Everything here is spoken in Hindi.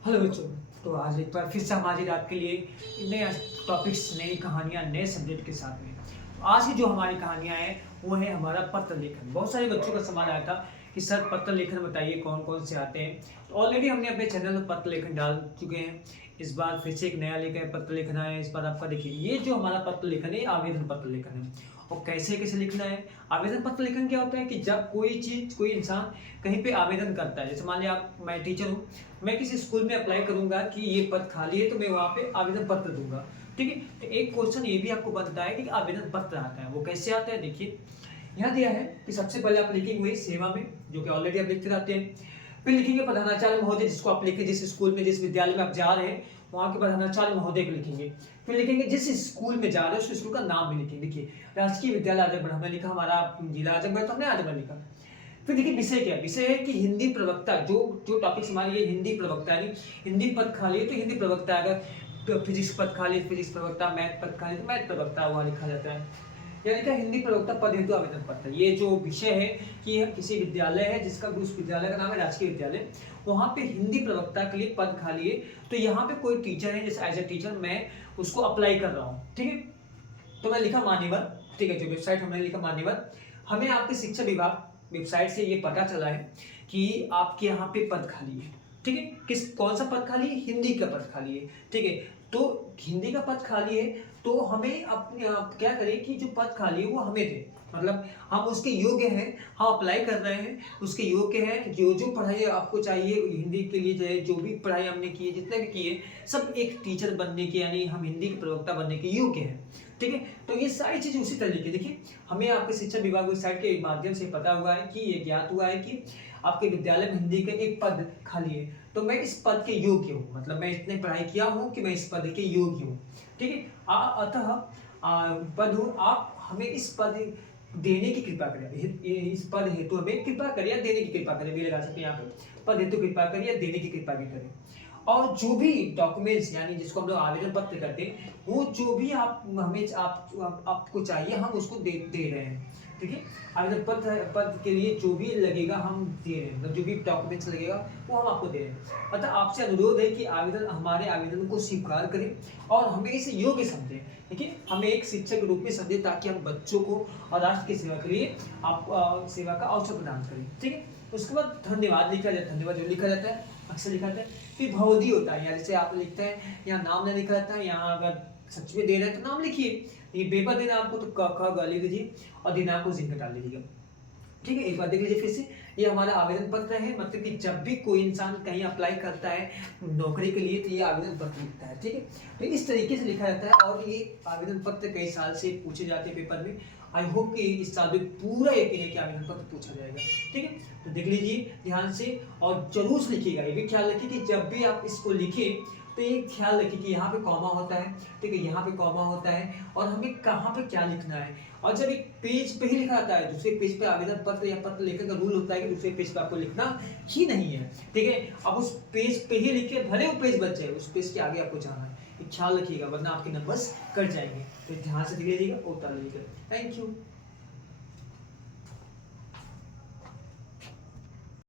हेलो बच्चों। तो आज एक बार फिर से हम हाजिर आपके लिए नए टॉपिक्स, नई कहानियाँ, नए सब्जेक्ट के साथ में। तो आज की जो हमारी कहानियाँ हैं वो है हमारा पत्र लेखन। बहुत सारे बच्चों का सवाल आया था कि सर पत्र लेखन बताइए कौन कौन से आते हैं। तो ऑलरेडी हमने अपने चैनल में पत्र लेखन डाल चुके हैं। इस बार फिर से एक नया लेकर पत्र लेखन आया है। इस बार आपका देखिए, ये जो हमारा पत्र लेखन है आवेदन पत्र लेखन है। और कैसे कैसे लिखना है। आवेदन पत्र लेखन क्या होता है कि जब कोई इंसान कहीं पे आवेदन करता है, जैसे मान लिया आप, मैं टीचर हूँ, मैं किसी स्कूल में अप्लाई करूंगा कि ये पद खाली है, तो मैं वहाँ पे आवेदन पत्र दूंगा। ठीक है। तो एक क्वेश्चन ये भी आपको बनता है कि आवेदन पत्र आता है, वो कैसे आता है। देखिए यहाँ दिया है कि सबसे पहले आप लिखेंगे वही सेवा में, जो कि ऑलरेडी आप लिखते रहते हैं। फिर लिखेंगे प्रधानाचार्य महोदय, जिसको आप लिखे जिस स्कूल में, जिस विद्यालय में आप जा रहे हैं वहाँ के प्रधानाचार्य महोदय को लिखेंगे। फिर लिखेंगे जिस स्कूल में जा रहे हैं उस स्कूल का नाम भी लिखेंगे। देखिए राजकीय विद्यालय आजमगढ़ हमने लिखा, हमारा जिला आजमगढ़, तो हमने आजमगढ़ लिखा। फिर देखिए विषय क्या है। विषय है कि हिंदी प्रवक्ता, जो जो टॉपिक्स हमारे ये हिंदी प्रवक्ता, यानी हिंदी पद खाली है तो हिंदी प्रवक्ता, अगर फिजिक्स पद खाली फिजिक्स प्रवक्ता, मैथ पद खाली तो मैथ प्रवक्ता वहाँ लिखा जाता है। यानी कि हिंदी प्रवक्ता पद हेतु आवेदन पत्र। ये जो विषय है कि किसी विद्यालय है जिसका, उस विद्यालय का नाम है राजकीय विद्यालय, वहाँ पे हिंदी प्रवक्ता के लिए पद खाली है। तो यहाँ पे कोई टीचर है, जैसे एज ए टीचर मैं उसको अप्लाई कर रहा हूँ। ठीक है। तो मैं लिखा मान्यवर। ठीक है, जो वेबसाइट हमने लिखा मान्यवर। हमें आपके शिक्षा विभाग वेबसाइट से ये पता चला है कि आपके यहाँ पे पद खाली है। ठीक है। कौन सा पद खाली है? हिंदी का पद खाली है। ठीक है। तो हिंदी का पद खाली है तो हमें अपने आप क्या करें कि जो पद खाली है वो हमें दे, मतलब हम उसके योग्य हैं, हम अप्लाई कर रहे हैं, उसके योग्य हैं। जो जो पढ़ाई आपको चाहिए हिंदी के लिए, चाहे जो भी पढ़ाई हमने की है, जितने भी किए, सब एक टीचर बनने के, यानी हम हिंदी के प्रवक्ता बनने के योग्य हैं। ठीक है। तो ये सारी चीजें उसी तरीके, देखिए हमें आपके शिक्षा विभाग वेबसाइट के माध्यम से पता हुआ है कि ये ज्ञात हुआ है कि आपके विद्यालय में हिंदी का एक पद खाली है, तो मैं इस पद के योग्य हूँ, मतलब मैं इतने पढ़ाई किया हूँ कि मैं इस पद के योग्य हूँ। ठीक है। अतः पद हूँ, आप हमें इस पद देने की कृपा करें, इस पद हेतु हमें कृपा करें या देने की कृपा करें, भी लगा सकते हैं यहाँ पे, पद हेतु कृपा करें या देने की कृपा भी करें। और जो भी डॉक्यूमेंट्स, यानी जिसको हम लोग आवेदन पत्र करते हैं, वो जो भी आप हमें आपको चाहिए हम उसको दे रहे हैं। ठीक है। आवेदन पत्र के लिए जो भी लगेगा हम दे रहे हैं, मतलब जो भी डॉक्यूमेंट्स लगेगा वो हम आपको दे रहे हैं। अतः आपसे अनुरोध है कि हमारे आवेदन को स्वीकार करें और हमें इसे योग्य समझें। ठीक है। हमें एक शिक्षक के रूप में समझें, ताकि हम बच्चों को और राष्ट्र की सेवा के लिए आप सेवा का अवसर प्रदान करें। ठीक है। उसके बाद धन्यवाद लिखा जाता है। धन्यवाद जो लिखा जाता है अक्सर लिखा जाता है। फिर भवदी होता है, यहाँ जैसे आप लिखते हैं, यहाँ नाम नहीं लिखा जाता है, यहाँ अगर सच में दे रहे हैं तो नाम लिखिए। ये पेपर देना आपको तो क ख ग लिख दीजिए और दिनांक को जिंक डाल दीजिएगा। ठीक है। एक बार देख लीजिए फिर से, ये हमारा आवेदन पत्र है, मतलब कि जब भी कोई इंसान कहीं अप्लाई करता है नौकरी के लिए तो ये आवेदन पत्र लिखता है। ठीक है। तो इस तरीके से लिखा जाता है और ये आवेदन पत्र कई साल से पूछे जाते हैं पेपर में। आई होप कि इस साल में पूरा यकीन है कि आवेदन पत्र पूछा जाएगा। ठीक है। तो देख लीजिए ध्यान से और जरूर से लिखिएगा। ये भी ख्याल रखिए कि जब भी आप इसको लिखें तो ये ख्याल रखिए कि यहाँ पे कॉमा होता है। ठीक है। यहाँ पे कॉमा होता है और हमें कहाँ पे क्या लिखना है। और जब एक पेज पे ही लिखा आता है, दूसरे पेज पे आवेदन पत्र या पत्र लेखन का रूल होता है कि दूसरे पेज पे आपको लिखना ही नहीं है। ठीक है। अब उस पेज पे ही लिखे, भले वो पेज बच जाए, उस पेज के आगे आपको जाना है। ख्याल रखिएगा वरना आपके नंबर्स कट जाएंगे। तो ध्यान से देख लीजिएगा और उतार लीजिएगा। Thank you.